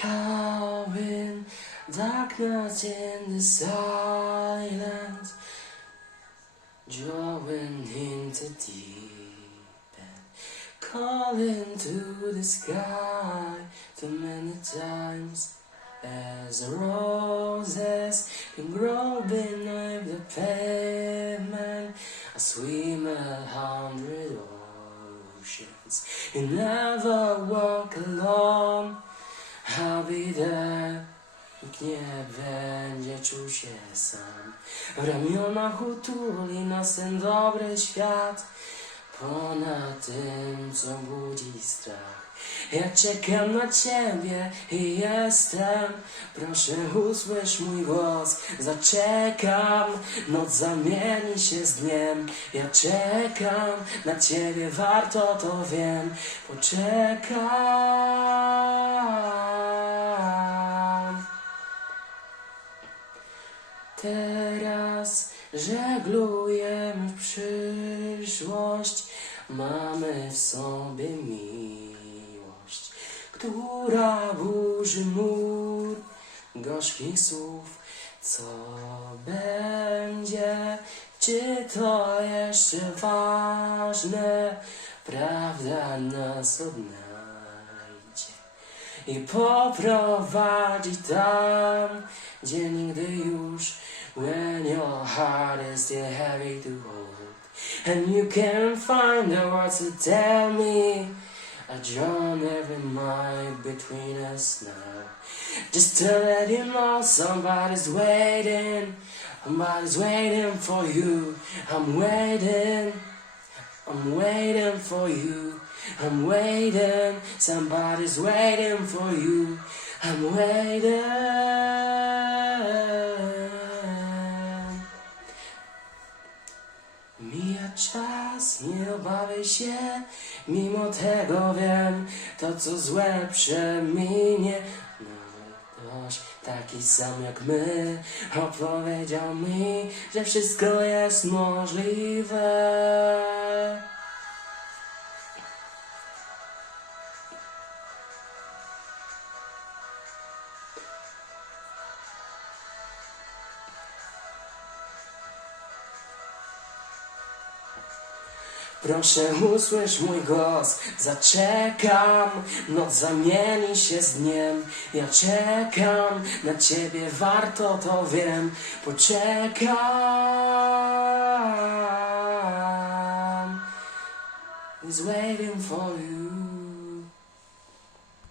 Calling darkness in the silence, drawing into deep and calling to the sky too many times. As roses can grow beneath the pavement, I swim a hundred oceans. and never walk alone. There. Nikt nie będzie czuł się sam. W ramionach utuli nas ten dobry świat. Ponad tym, co budzi strach. Ja czekam na ciebie i jestem. Proszę usłysz mój głos. Zaczekam, noc zamieni się z dniem. Ja czekam na ciebie, warto to wiem. Poczekam. Teraz żeglujemy w przyszłość, mamy w sobie miłość, która burzy mur gorzkich słów. Co będzie? Czy to jeszcze ważne? Prawda nas odnajdzie i poprowadzi tam, gdzie nigdy już heart is still heavy to hold and you can't find the words to tell me I drawn every mile between us now just to let you know somebody's waiting somebody's waiting for you I'm waiting I'm waiting for you. I'm waiting. Somebody's waiting for you. I'm waiting. Czas, nie obawiaj się, mimo tego wiem, to co złe przeminie. Nawet ktoś taki sam jak my opowiedział mi, że wszystko jest możliwe. Proszę usłysz mój głos, zaczekam, noc zamieni się z dniem. Ja czekam na ciebie, warto to wiem, poczekam. He's waiting for you.